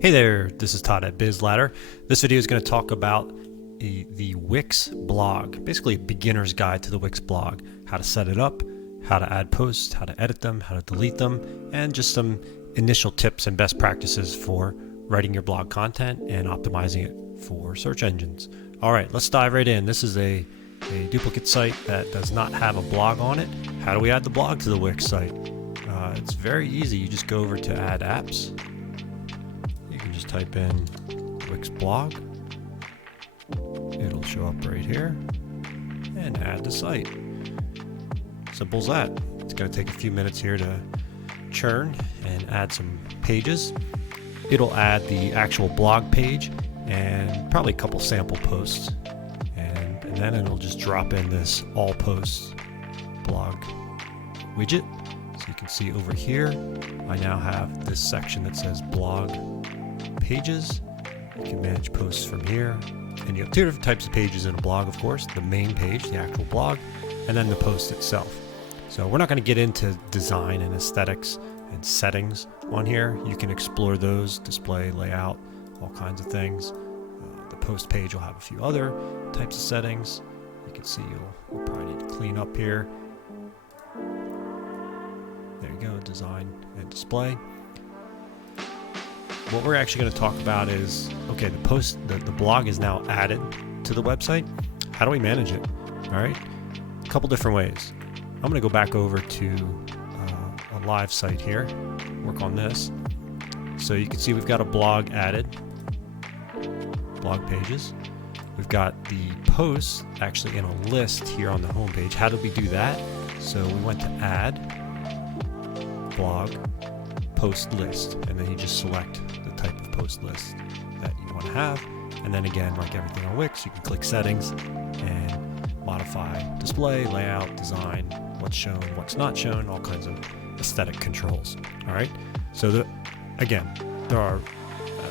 Hey there, this is Todd at BizLadder. This video is going to talk about the Wix blog, basically a beginner's guide to the Wix blog, how to set it up, how to add posts, how to edit them, how to delete them, and just some initial tips and best practices for writing your blog content and optimizing it for search engines. All right, let's dive right in. This is a duplicate site that does not have a blog on it. How do we add the blog to the Wix site? It's very easy. You just go over to Add Apps. You can just type in Wix Blog. It'll show up right here and add the site. Simple as that. It's going to take a few minutes here to churn and add some pages. It'll add the actual blog page and probably a couple sample posts. And then it'll just drop in this all posts blog widget. So you can see over here, I now have this section that says blog pages. You can manage posts from here. And you have two different types of pages in a blog, of course, the main page, the actual blog, and then the post itself. So we're not going to get into design and aesthetics and settings on here. You can explore those, display, layout, all kinds of things. The post page will have a few other types of settings. You can see you'll probably need to clean up here. There you go, design and display. What we're actually going to talk about is, okay, the blog is now added to the website. How do we manage it? All right, a couple different ways. I'm going to go back over to a live site here, work on this. So you can see we've got a blog added, blog pages. We've got the posts actually in a list here on the home page. How did we do that? So we went to add blog post list, and then you just select the type of post list that you want to have. And then again, like everything on Wix, you can click settings and modify display, layout, design, what's shown, what's not shown, all kinds of aesthetic controls. All right. So again, I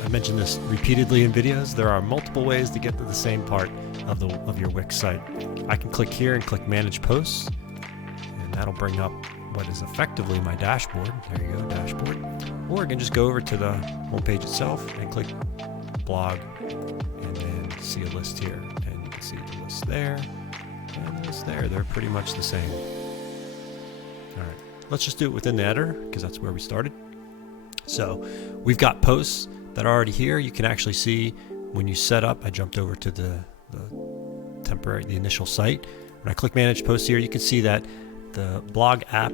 mentioned this repeatedly in videos, there are multiple ways to get to the same part of your Wix site. I can click here and click manage posts, and that'll bring up what is effectively my dashboard. There you go, dashboard. Or I can just go over to the homepage itself and click blog and then see a list here. And you can see the list there and the list there. They're pretty much the same. All right, let's just do it within the editor because that's where we started. So we've got posts that are already here. You can actually see when you set up, I jumped over to the initial site. When I click manage posts here, you can see that the blog app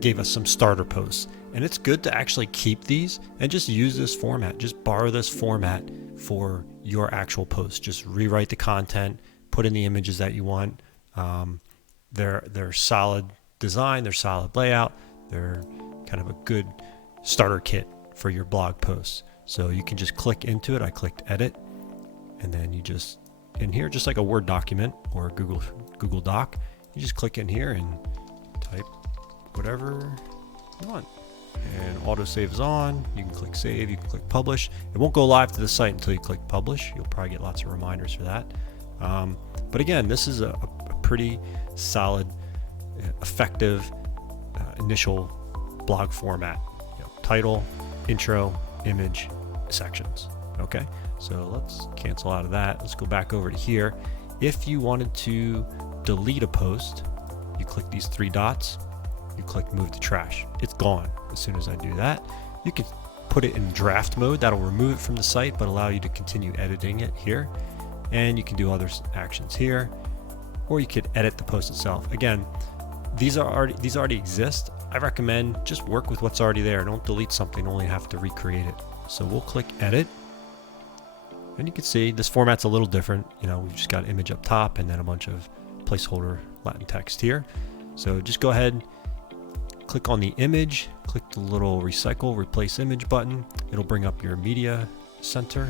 gave us some starter posts, and it's good to actually keep these and just use this format. Just borrow this format for your actual post. Just rewrite the content, put in the images that you want. They're solid design, they're solid layout, they're kind of a good starter kit for your blog posts. So you can just click into it. I clicked edit, and then you just in here, just like a Word document or a Google Doc, you just click in here and type whatever you want, and autosave is on. You can click save, you can click publish. It won't go live to the site until you click publish. You'll probably get lots of reminders for that. But again, this is a pretty solid, effective initial blog format. Title, intro, image, sections. Okay, so let's cancel out of that. Let's go back over to here. If you wanted to delete a post, you click these three dots, you click move to trash. It's gone as soon as I do that. You can put it in draft mode. That'll remove it from the site but allow you to continue editing it here. And you can do other actions here, or you could edit the post itself. Again, these already exist. I recommend just work with what's already there. Don't delete something, only have to recreate it. So we'll click edit, and you can see this format's a little different. We've just got image up top and then a bunch of placeholder Latin text here. So just go ahead, click on the image, click the little recycle, replace image button. It'll bring up your media center,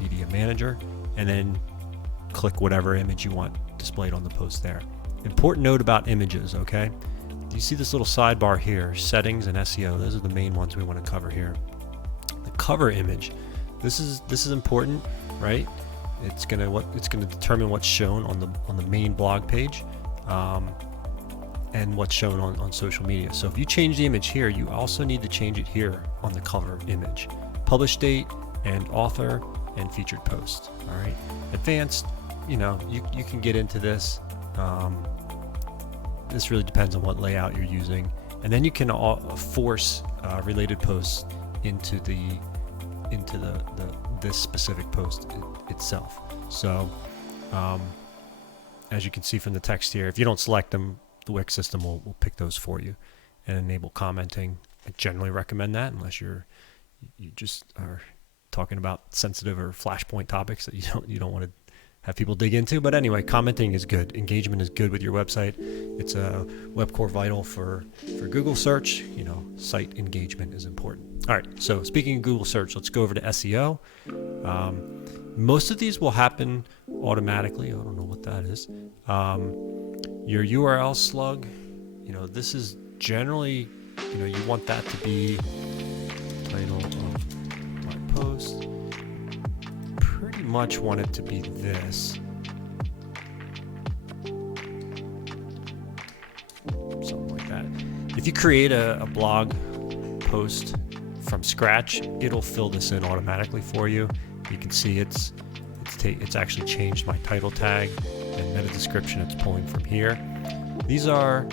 media manager, and then click whatever image you want displayed on the post there. Important note about images, okay? You see this little sidebar here, settings and SEO. Those are the main ones we want to cover here. The cover image, this is important, right? It's gonna determine what's shown on the main blog page. And what's shown on social media. So if you change the image here, you also need to change it here on the cover image. publish date and author and featured post. All right. Advanced, you can get into this. This really depends on what layout you're using. And then you can force related posts into this specific post itself. So as you can see from the text here, if you don't select them, the Wix system will pick those for you and enable commenting. I generally recommend that unless you just are talking about sensitive or flashpoint topics that you don't want to have people dig into. But anyway, commenting is good. Engagement is good with your website. It's a web core vital for Google search. Site engagement is important. All right, so speaking of Google search, let's go over to SEO. Most of these will happen automatically. I don't know what that is. Your URL slug, this is generally, you want that to be title of my post. Pretty much want it to be this. Something like that. If you create a blog post from scratch, it'll fill this in automatically for you. You can see it's actually changed my title tag and meta description. It's pulling from here. These are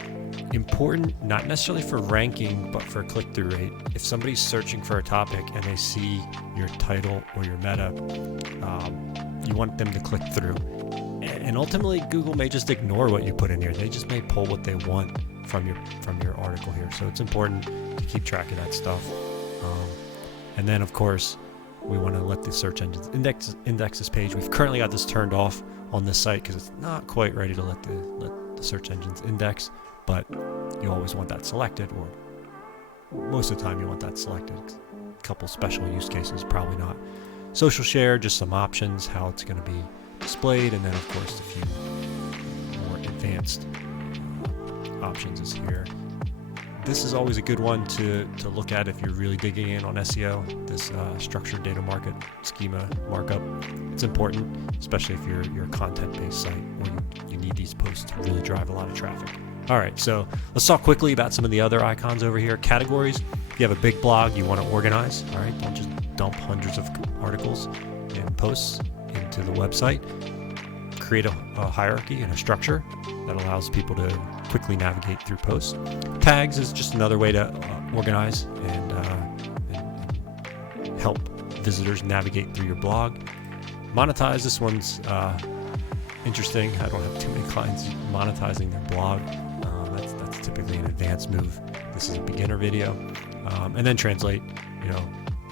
important, not necessarily for ranking, but for click-through rate. If somebody's searching for a topic and they see your title or your meta, you want them to click through. And ultimately, Google may just ignore what you put in here. They just may pull what they want from your article here. So it's important to keep track of that stuff. And then, of course, we want to let the search engines index this page. We've currently got this turned off on this site because it's not quite ready to let the search engines index, but you always want that selected, or most of the time you want that selected. A couple special use cases, probably not. Social share, just some options, how it's going to be displayed, and then of course a few more advanced options is here. This is always a good one to look at if you're really digging in on SEO, this structured data market schema markup. It's important, especially if you're a content-based site where you need these posts to really drive a lot of traffic. All right, so let's talk quickly about some of the other icons over here. Categories. If you have a big blog you want to organize, all right, don't just dump hundreds of articles and posts into the website. Create a hierarchy and a structure that allows people to quickly navigate through posts. Tags is just another way to organize and help visitors navigate through your blog. Monetize, this one's interesting. I don't have too many clients monetizing their blog. That's typically an advanced move. This is a beginner video. And then translate,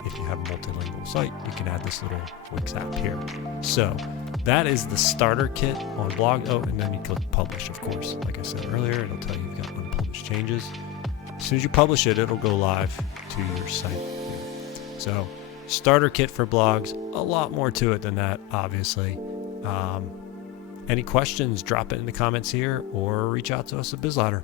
if you have a multilingual site, you can add this little Wix app here. So that is the starter kit on blog. Oh, and then you click publish, of course. Like I said earlier, it'll tell you you've got unpublished changes. As soon as you publish it, it'll go live to your site here. So starter kit for blogs, a lot more to it than that, obviously. Any questions, drop it in the comments here or reach out to us at BizLadder.